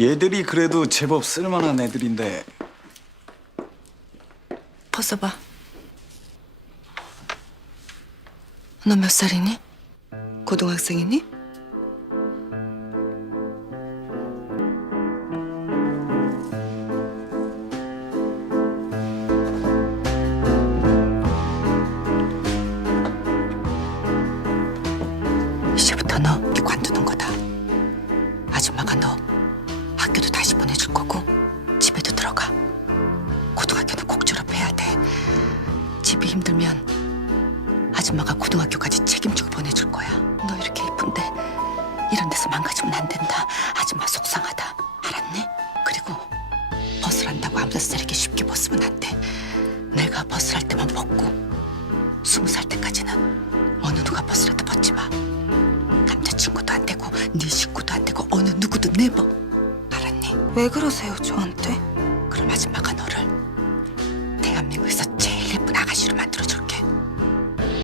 얘들이 그래도 제법 쓸만한 애들인데 벗어봐. 너 몇 살이니? 고등학생이니? 이제부터 너이 관두는 집이 힘들면 아줌마가 고등학교까지 책임지고 보내줄 거야. 너 이렇게 이쁜데 이런 데서 망가지면 안 된다. 아줌마 속상하다. 알았니? 그리고 벗으란다고 아무 데서 이렇게 쉽게 벗으면 안 돼. 내가 벗으랄 때만 벗고 스무 살 때까지는 어느 누가 벗으라도 벗지 마. 남자친구도 안 되고 네 식구도 안 되고 어느 누구도 내버. 알았니? 왜 그러세요 저한테? 가시로 만들어져